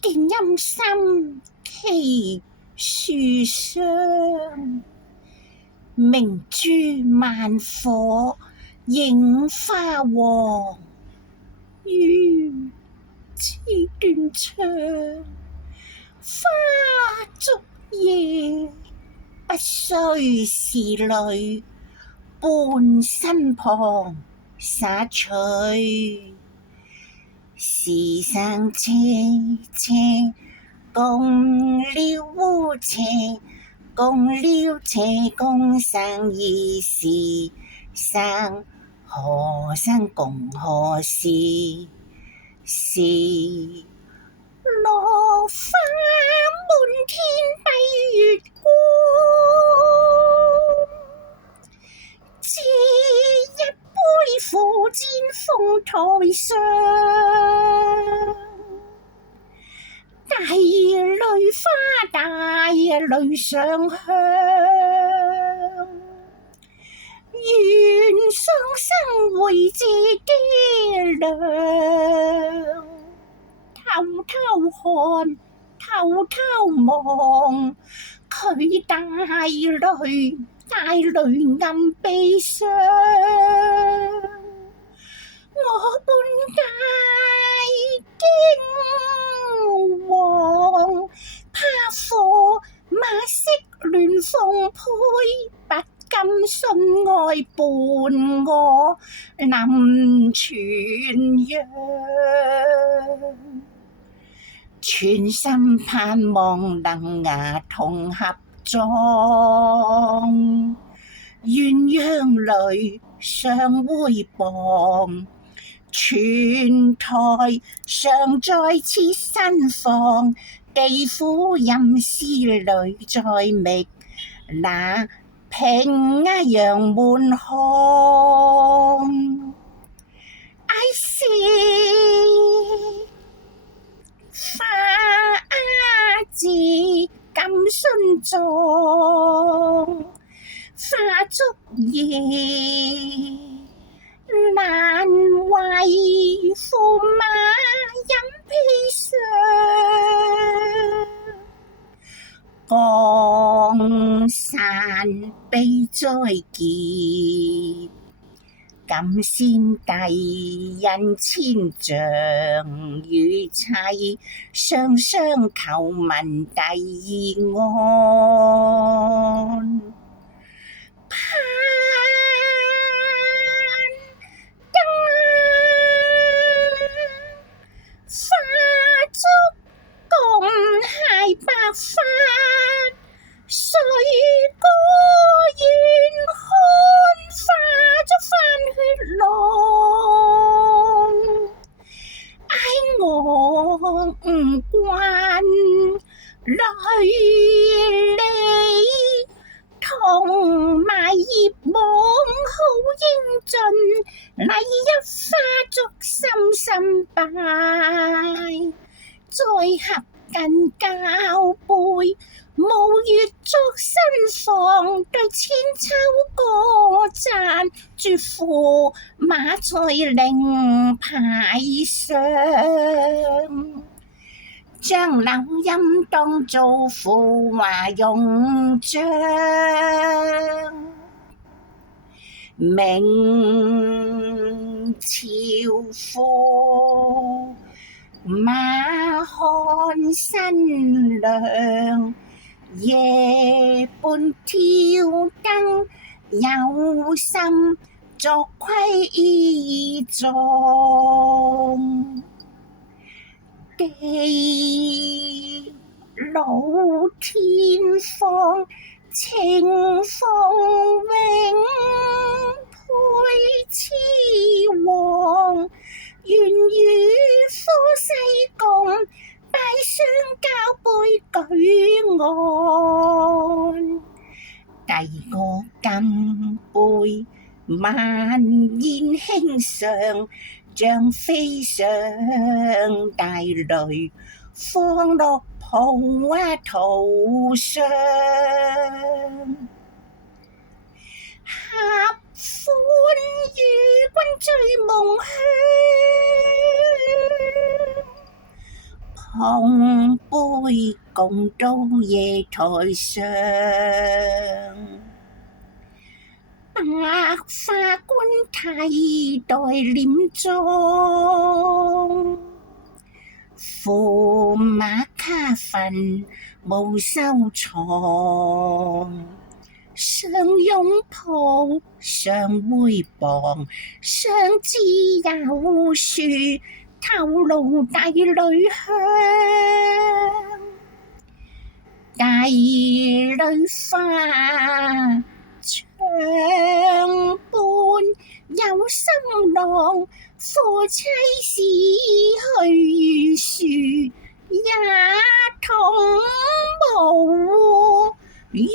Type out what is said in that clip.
見陰森奇樹上，明珠萬火映花黃。如此斷腸，花燭夜，不須是淚伴身旁灑取。時生斜斜，共了烏斜，共了斜，共生意時生何生共何時？是落花滿天蔽月光，借一杯付戰鳳台上，大淚花大淚上香，願雙生會借爹娘，偷偷看，偷偷望，佢大淚暗悲傷。我本皆驚惶，怕駙馬色亂鳳配，不甘信愛伴我臨泉陽。全心盼望能牙同合葬，鴛鴦淚相會傍，泉台上再設新房，地府陰司裏再覓那平陽門巷。I see 花字感信狀，花燭夜難為駙馬飲砒霜，江山悲哉劫，感先帝恩千丈，與妻雙雙求聞帝安。盼燈花燭共諧白髮，誰歌願看花燭翻血浪？唉，我唔慣淚離，同埋葉網好英俊，禮一花燭深深拜，再合近交杯，無月作新房，對千秋歌讚，絕駙馬在令牌上，將柳陰當做腐華容像，明朝駙馬看新娘，夜半挑燈有心作窺狀，地老天荒，情況永配雌黃，願與夫妻共拜相交杯舉案，遞我金杯晚宴輕嘗，將飛上大淚放落蒲娃頭上，合歡與君醉夢鄉，碰杯共到夜台上，百花官替代殮妝，駙馬卡墳無收藏，常擁抱，常回傍，相知有樹，頭顱帝女香，帝女花長伴有新郎，夫妻是去如樹，也同無恙。